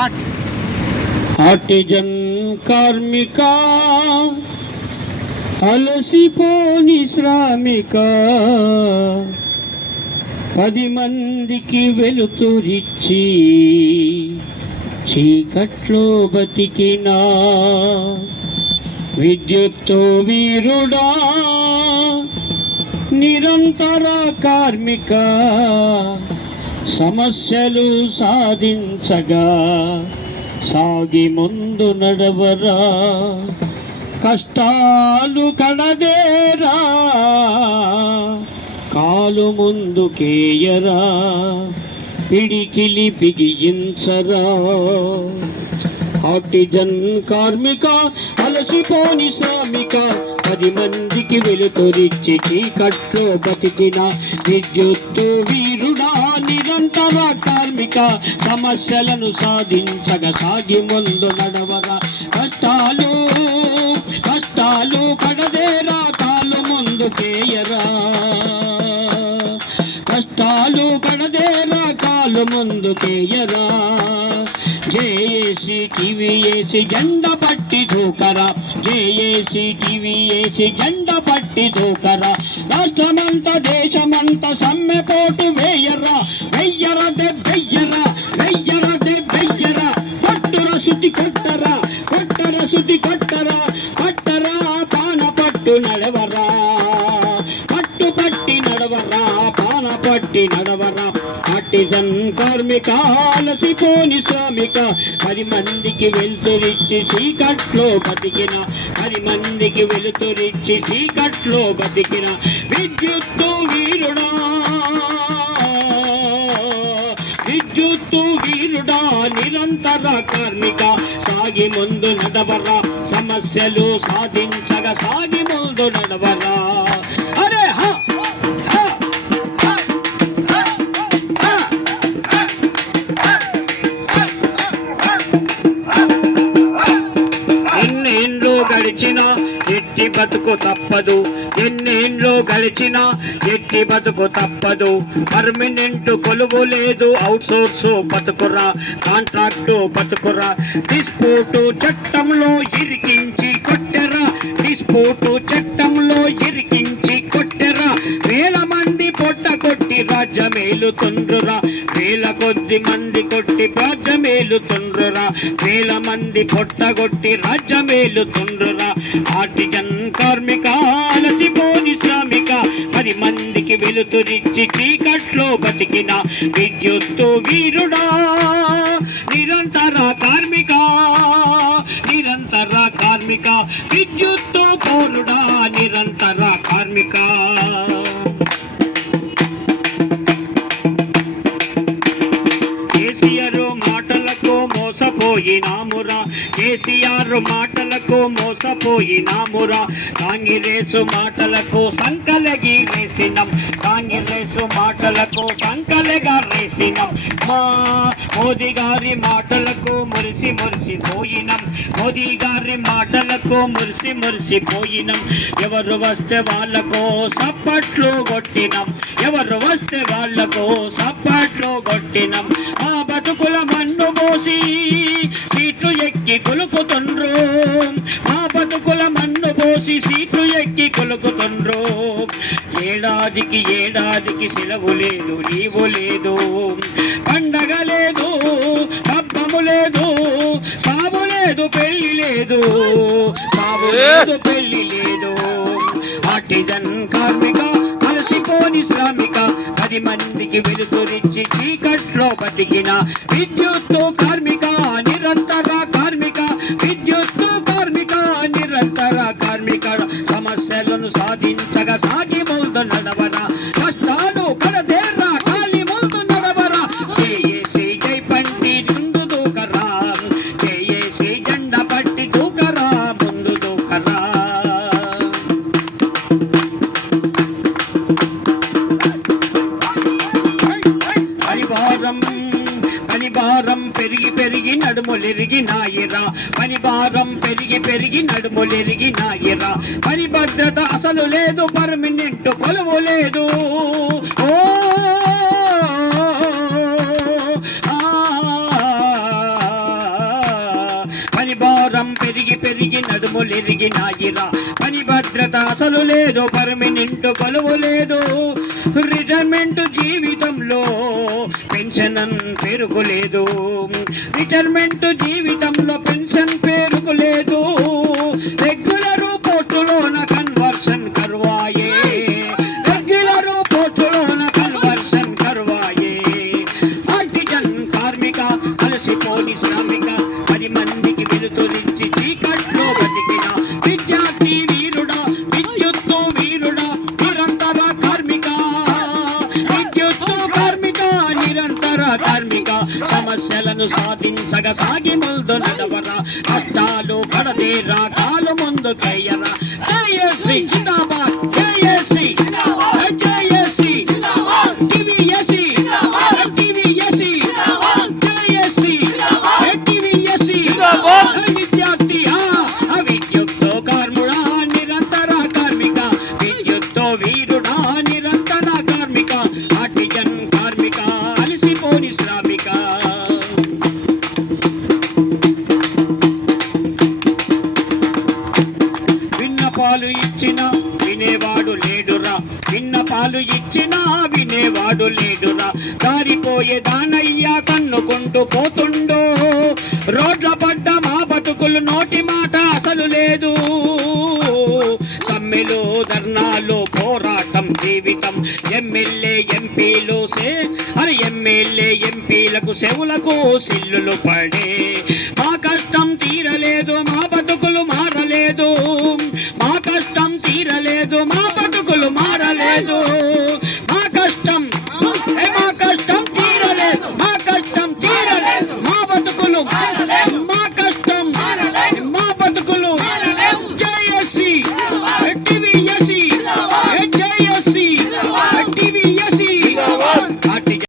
Not artisan కార్మిక అలసిపోని శ్రామిక పది మందికి వెలుతురిచ్చి చీకట్లో బతికినా విద్యుత్తో వీరుడా నిరంతర కార్మిక సమస్యలు సాధించగా సాగి ముందు నడవరా. కష్టాలు కడదేరా కాలు ముందుకేయరా పిడికిలి బిగించరా. ఆర్టిజన్ కార్మిక అలసిపోని శ్రామిక పది మందికి వెలుతురిచ్చి చీకట్లో బతికిన. విద్యుత్తు వీరు నిరంతర కార్మిక సమస్యలను సాధించగ సాగి ముందు నడవరా కష్టాలు కష్టాలు కడదేరా కాలు ముందుకేయరా కష్టాలు కడదేరా కాలు ముందుకేయరా జేఏసి టీవీ వేసి జెండ పట్టి దూకరా జేఏసి టీవీ వేసి జెండ పట్టి దూకరా రాష్ట్రమంతా దేశమంతా సమ్మెపోటు వేయరా. వెయ్యరా దెబ్బెయ్యరా వెయ్యరా దెబ్బెయ్యరా కొట్టుర శుద్ధి కొట్టరా కొట్టర శుద్ధి కొట్టరా. పట్టరా పాన పట్టు నడవరా. పట్టు పట్టి నడవరా పాన పట్టి నడవరా. ఆర్టిజన్ కార్మిక అలసిపోని శ్రామిక. పది మందికి వెలుతురిచ్చి చీకట్లో బతికిన. పది మందికి వెలుతురిచ్చి చీకట్లో బతికిన. విద్యుత్తు వీరుడా. విద్యుత్తు వీరుడా నిరంతర కార్మిక. సాగి ముందు నడవరా. సమస్యలు సాధించగా సాగి ముందు నడవరా. గడిచినా ఎట్టి బతుకు తప్పదు. ఎన్నేండ్లు గడిచినా ఎట్టి బతుకు తప్పదు. పర్మనెంట్ కొలువు లేదు అవుట్ సోర్స్ బతుకురా కాంట్రాక్టు బతుకురా. డిస్ప్యూటు చట్టంలో ఇరికించి కొట్టెరా డిస్ప్యూటు చట్టంలో ఇరికించి కొట్టెరా. వేల రాజ్యమేలుతుండ్రురా. వేల కొద్ది మంది కొట్టి రాజ్యమేలుతుండ్రురా. వేల మంది పొట్టగొట్టి రాజ్యమేలుతుండ్రురా. ఆర్టిజన్ కార్మిక అలసిపోని శ్రామిక. పది మందికి వెలుతురిచ్చి చీకట్లో బతికిన. విద్యుత్తు వీరుడా. కేసీఆర్ మాటలకు మోసపోయినామురా. కాంగ్రెసు మాటలకు సంకలగి రేసినం కాంగిరేసు మాటలకు సంకలగా రేసినం మా మోదీ గారి మాటలకు మురిసి మురిసిపోయినం మోదీ గారి మాటలకు మురిసి మురిసిపోయినం ఎవరు వస్తే వాళ్ళకు సప్పట్లు కొట్టినం. ఎవరు వస్తే వాళ్ళకు సప్పట్లు కొట్టినం. ఆ బతుకుల మన్ను మోసి సీట్లు ఎక్కి కొలుకుతుండ్రు. ఆ బతుకుల మన్ను పోసి సీట్లు ఎక్కి కొలుకుతుండ్రు. ఏడాదికి ఏడాదికి సెలవు లేదు నీవు లేదు. పండగ లేదు హబ్బము లేదు సాగు లేదు పెళ్ళి లేదు సాగు లేదు పెళ్ళి లేదు. ఆర్టిజన్ కార్మిక అలసిపోని శ్రామిక పది మందికి వెలుతురిచ్చి చీకట్లో బతికిన విద్యుత్తు కార్మిక పనిభారం పెరిగి పెరిగి నడుములెరిగి నాయరా. పనిభారం పెరిగి పెరిగి నడుములెరిగి నాయరా. పని భద్రత అసలు లేదు పర్మినెంట్ కొలువు లేదు. ఓ ఆ, పెరిగి పెరిగి నడుములెరిగి నాయిరా. పని భద్రత అసలు లేదు పర్మినెంట్ కొలువు లేదు. రిటైర్మెంట్ జీవితంలో పెన్షన్ పెరుగులేదు రిటైర్మెంట్ జీవితంలో సమస్యలను సాధించగ సాగి ముందు నడవరా. కష్టాలు పడదేరా కాలు ముందు కయ్యరా. పాలు ఇచ్చిన వినేవాడు లేడురా. విన్నపాలు ఇచ్చినా వినేవాడు లేడురా. దారిపోయే దానయ్యా కన్నుకుంటూ పోతుండో. రోడ్ల పడ్డ మా బతుకులు నోటి మాట అసలు లేదు. సమ్మెలు ధర్నాలు పోరాటం జీవితం. ఎమ్మెల్యే ఎంపీలు సే అరే ఎమ్మెల్యే ఎంపీలకు సెవులకు సిల్లులు పడే